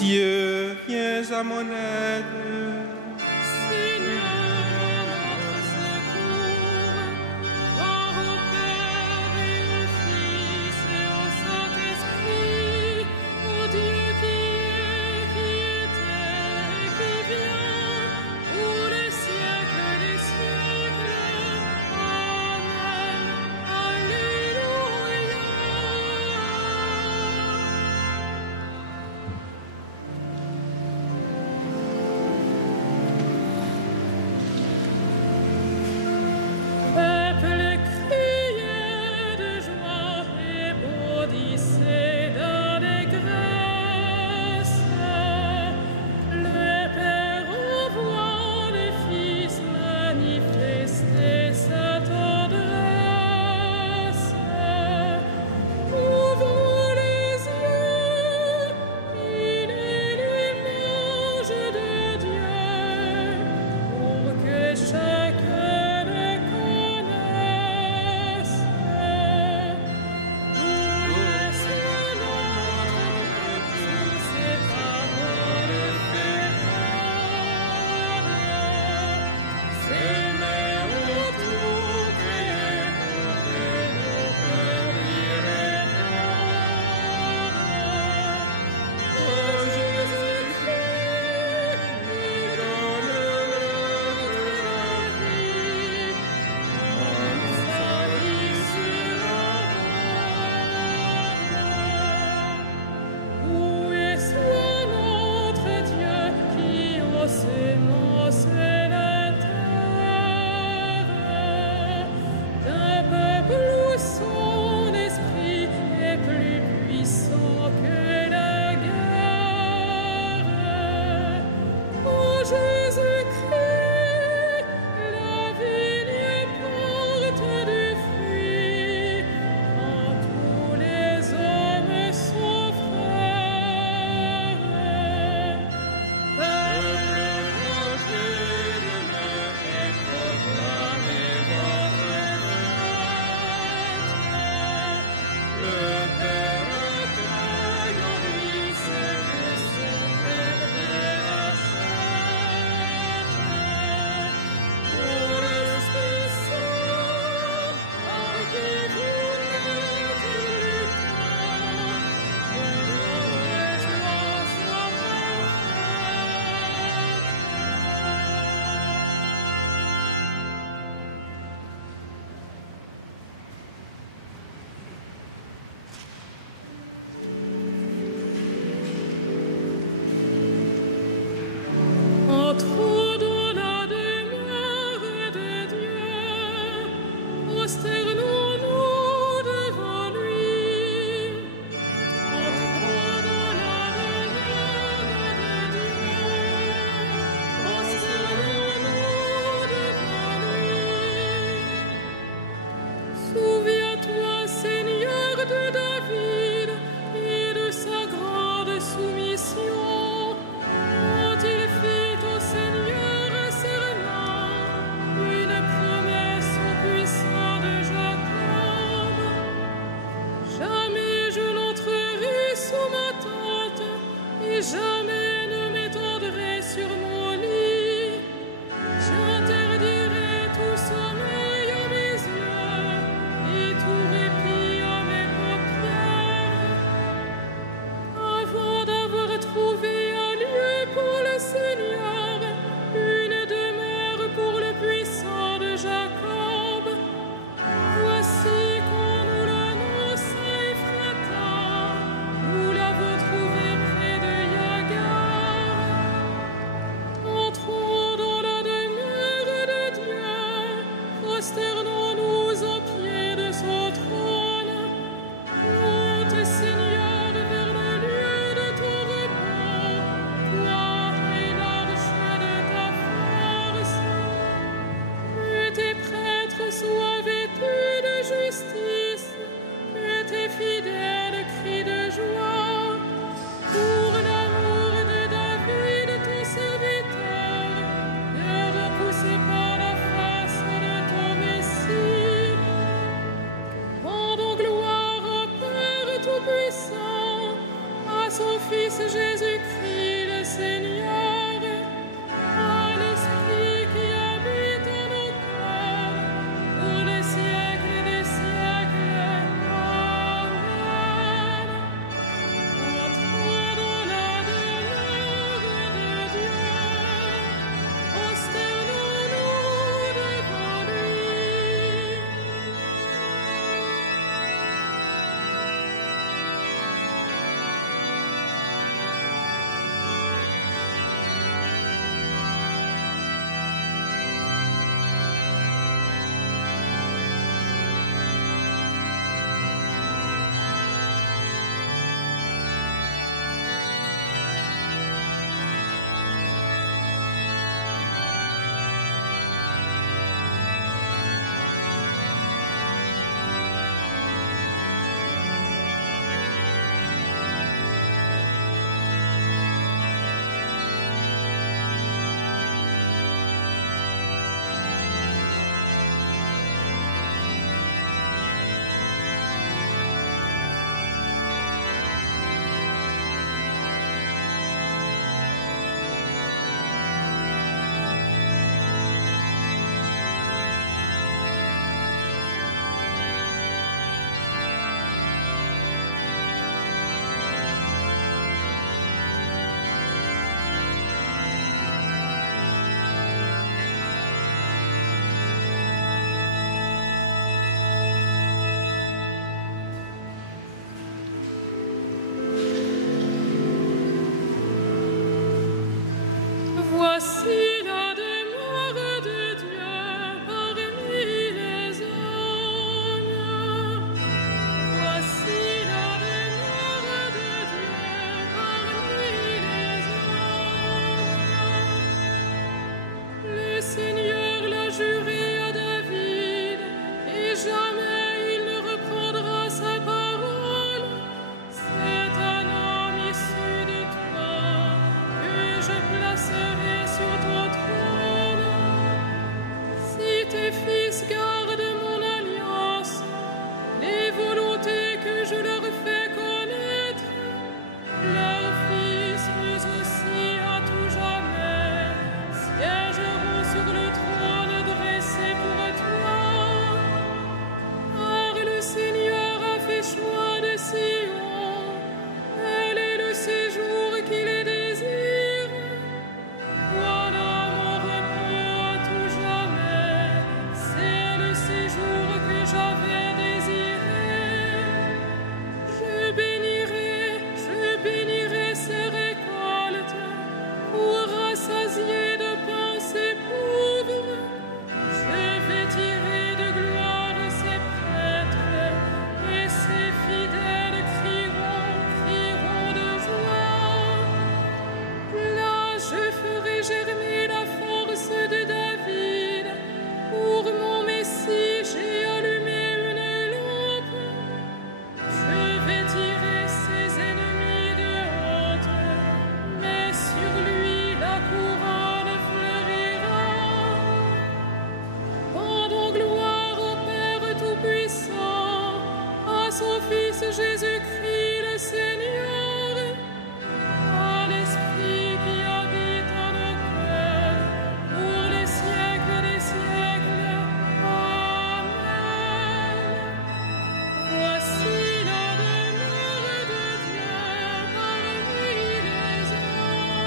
Dieu, viens à mon aide. Seigneur, notre secours, gloire au Père et au Fils et au Saint-Esprit, au Dieu qui est, qui était et qui vient, pour les siècles des siècles. Amen. Alléluia. son Fils Jésus-Christ le Seigneur, à l'Esprit qui habite en nos cœurs, pour les siècles des siècles. Amen. Voici la demeure de Dieu parmi les hommes.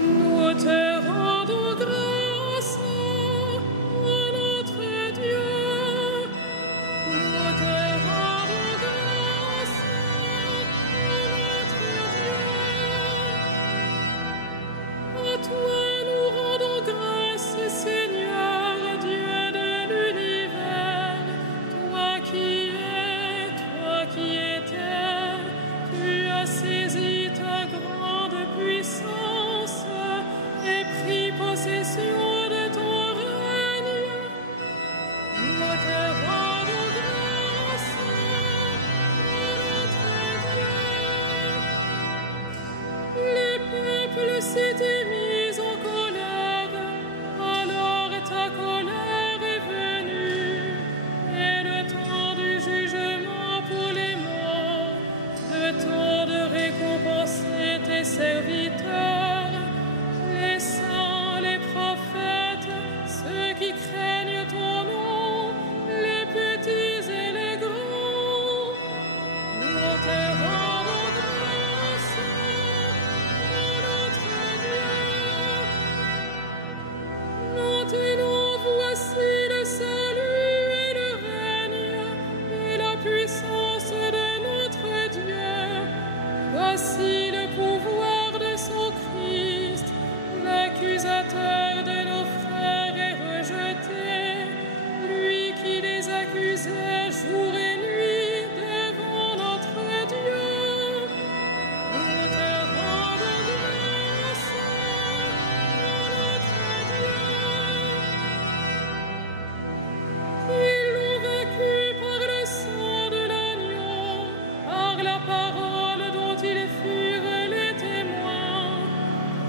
Nous te rendons grâce, notre Dieu. Nous te rendons grâce, notre Dieu. À toi nous rendons grâce, Seigneur, Dieu de l'univers. Toi qui étais, tu as saisi ta grande puissance et pris possession de ton règne. Nous te rendons grâce, notre Dieu. Les peuples s'étaient mis en colère, alors ta colère est venue, et le temps du jugement pour les morts, le temps de récompenser tes serviteurs, les saints, les prophètes, ceux qui craignent ton nom, les petits et les grands. Nous te rendons grâce, notre Dieu. Maintenant, voici le salut et le règne et la puissance de notre Dieu. Voici le pouvoir de son Christ. L'accusateur de nos frères est rejeté, lui qui les accusait jour et nuit devant notre Dieu. Nous te rendons grâce, notre Dieu. Ils l'ont vaincu par le sang de l'agneau, par la parole dont ils furent les témoins,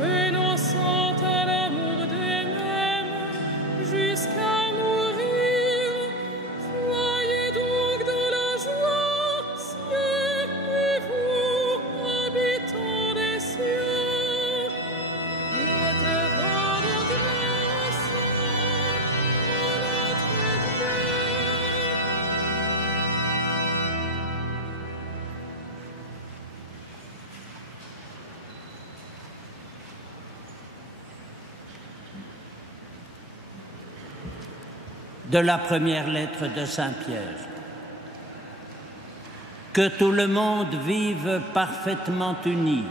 renonçant à l'amour d'eux-mêmes jusqu'à mourir. Soyez donc dans la joie, cieux, et vous, habitants des cieux. Nous te rendons grâce, notre Dieu. De la première lettre de Saint Pierre. Que tout le monde vive parfaitement uni,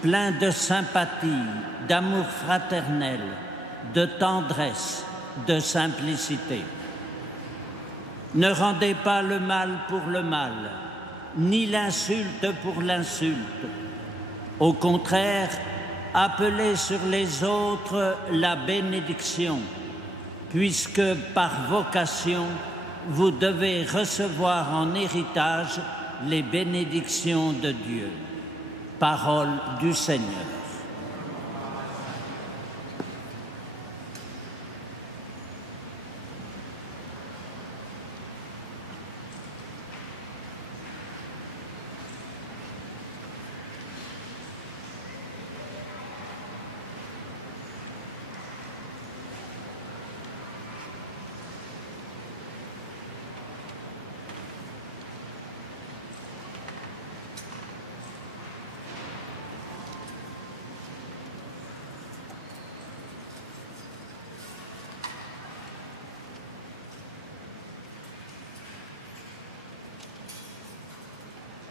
plein de sympathie, d'amour fraternel, de tendresse, de simplicité. Ne rendez pas le mal pour le mal, ni l'insulte pour l'insulte. Au contraire, appelez sur les autres la bénédiction, puisque par vocation, vous devez recevoir en héritage les bénédictions de Dieu. Parole du Seigneur.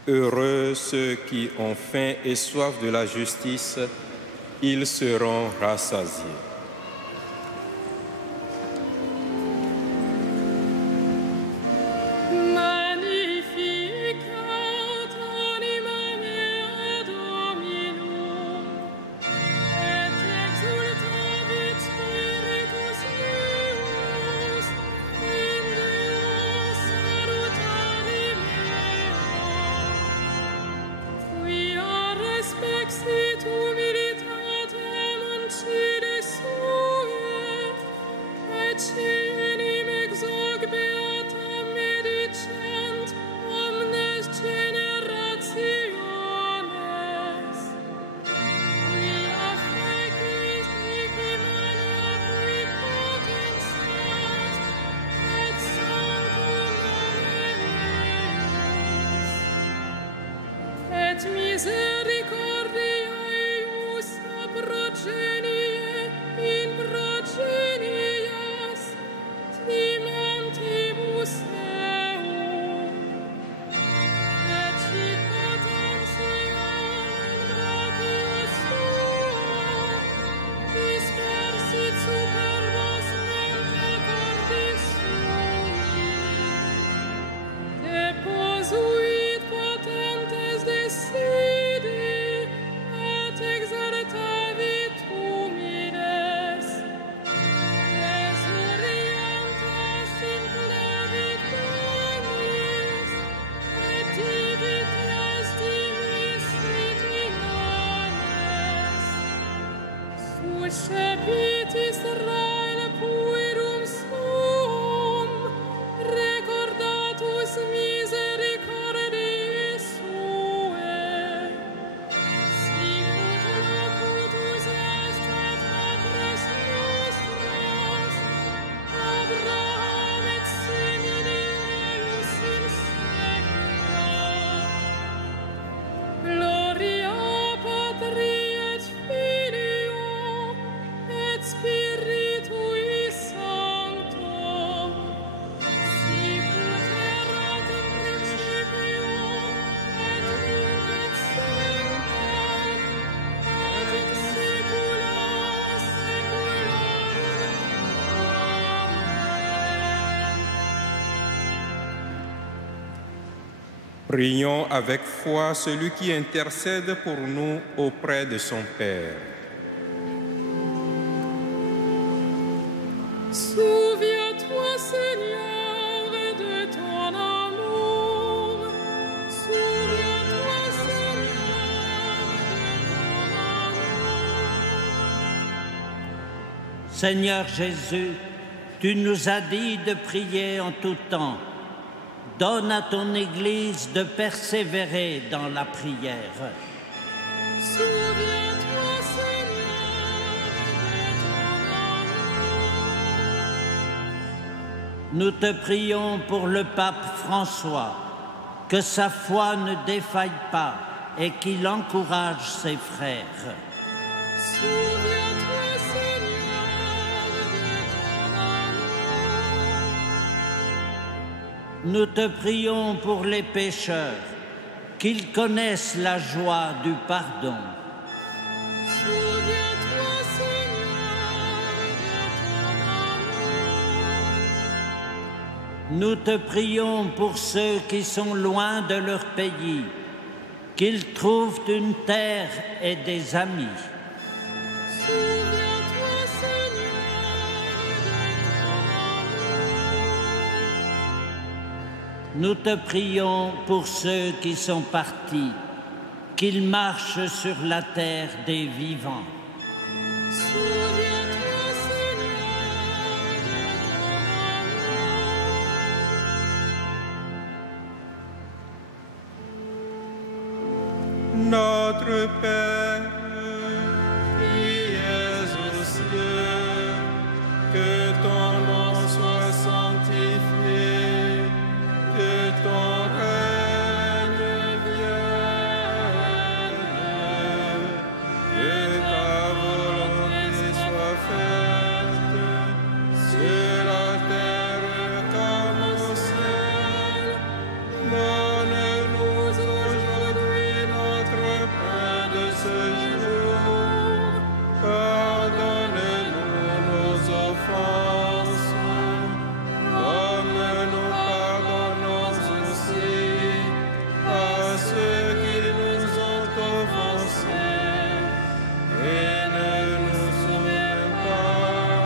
Heureux ceux qui ont faim et soif de la justice, ils seront rassasiés. Prions avec foi celui qui intercède pour nous auprès de son Père. Souviens-toi, Seigneur, de ton amour. Souviens-toi, Seigneur, de ton amour. Seigneur Jésus, tu nous as dit de prier en tout temps. Donne à ton Église de persévérer dans la prière. Souviens-toi, Seigneur, de ton amour. Nous te prions pour le pape François, que sa foi ne défaille pas et qu'il encourage ses frères. Souviens-toi, Seigneur, de ton amour. Nous te prions pour les pécheurs, qu'ils connaissent la joie du pardon. Souviens-toi, Seigneur, de ton amour. Nous te prions pour ceux qui sont loin de leur pays, qu'ils trouvent une terre et des amis. Souviens-toi, Seigneur, de ton amour. Nous te prions pour ceux qui sont partis, qu'il marche sur la terre des vivants. Souviens-toi, Seigneur, de ton amour. Notre Père, qui es aux cieux, que ton nom soit sanctifié, que ton règne vienne, que ta volonté soit faite sur la terre comme au ciel. Donne-nous aujourd'hui notre pain de ce jour. Pardonne-nous nos offenses, comme nous pardonnons aussi à ceux qui nous ont offensés. Et ne nous soumets pas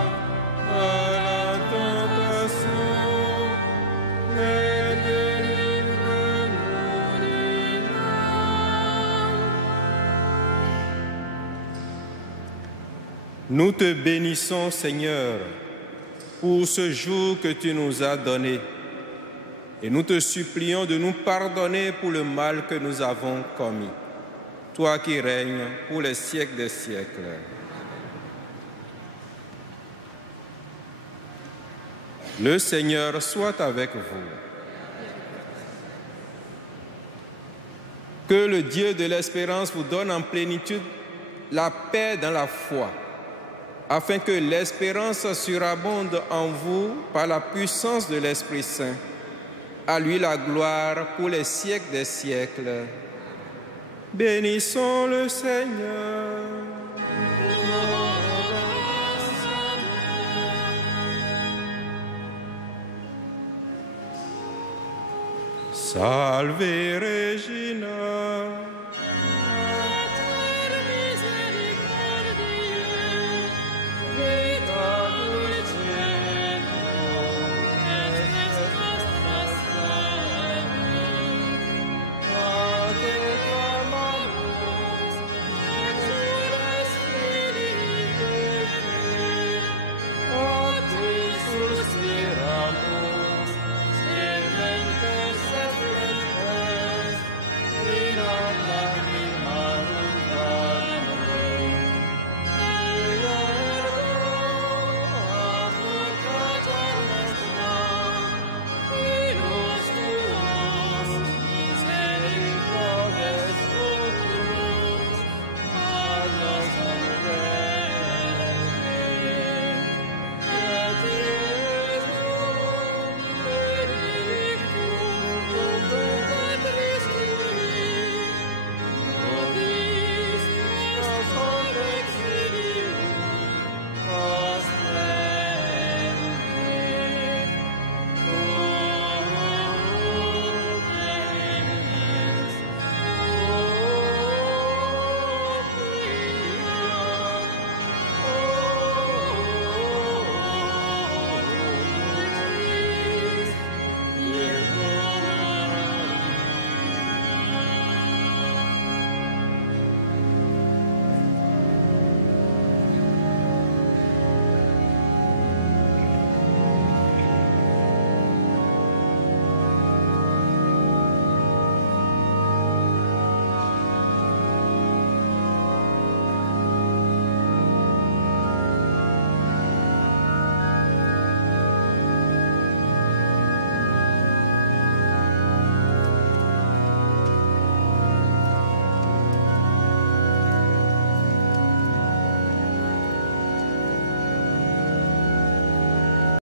à la tentation, mais délivre-nous du mal. Nous te bénissons, Seigneur, pour ce jour que tu nous as donné. Et nous te supplions de nous pardonner pour le mal que nous avons commis. Toi qui règnes pour les siècles des siècles. Le Seigneur soit avec vous. Que le Dieu de l'espérance vous donne en plénitude la paix dans la foi, afin que l'espérance surabonde en vous par la puissance de l'Esprit Saint. À lui la gloire pour les siècles des siècles. Bénissons le Seigneur. Salve Regina,